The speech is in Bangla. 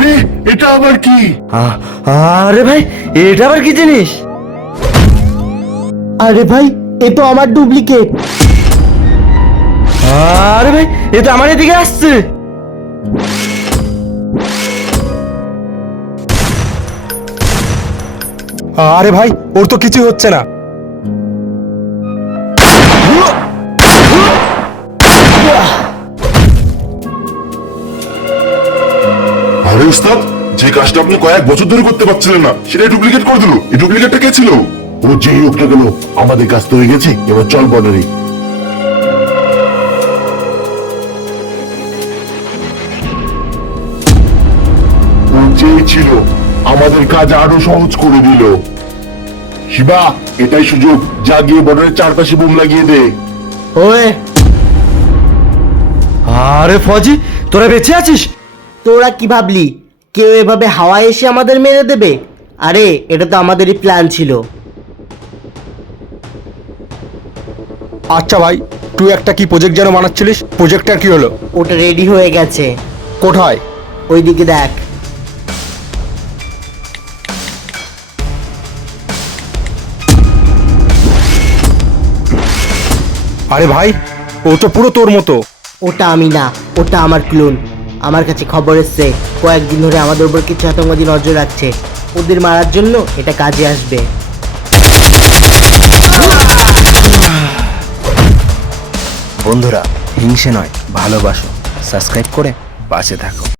আরে এটা আবার কি? আরে ভাই, এটা আবার কি জিনিস? আরে ভাই, এ তো আমার ডুপ্লিকেট। আরে ভাই, এ তো আমার এদিকে আসছে। আরে ভাই, ওর তো কিছু হচ্ছে না। আরে উস্তাদ, যে কাজটা আপনি কয়েক বছর ধরে করতে পারছিলেন না সেটা ডুপ্লিকেট করে দিল। এই ডুপ্লিকেটটা কে ছিল? ও যেই হোক না গেল, আমাদের কাজ তো হয়ে গেছে, এবার চল বর্ডারে। ও যেই ছিল আমাদের কাজ আরো সহজ করে দিল। শিবা, এটাই সুযোগ, যা গিয়ে বর্ডারের চারপাশে বোম লাগিয়ে দে। ওয়ে, আরে ফজি, তোরা বেঁচে আছিস? তোরা কি ভাবলি কেউ এভাবে হাওয়ায় এসে আমাদের মেরে দেবে? আরে এটা তো আমাদেরই প্ল্যান ছিল। আচ্ছা ভাই, তুই একটা কি প্রজেক্ট যেন বানাচ্ছিলিস, প্রজেক্টটার কি হলো? ওটা রেডি হয়ে গেছে, কোথায়? ওইদিকে দেখ। আরে ভাই, ও তো পুরো তোর মতো। ওটা আমি না, ওটা আমার ক্লোন। আমার কাছে খবর এসছে কয়েকদিন ধরে আমাদের উপর কিছু আতঙ্কবাদী নজর রাখছে। ওদের মারার জন্য এটা কাজে আসবে। বন্ধুরা, হিংসে নয়, ভালোবাসো। সাবস্ক্রাইব করে পাশে থাকো।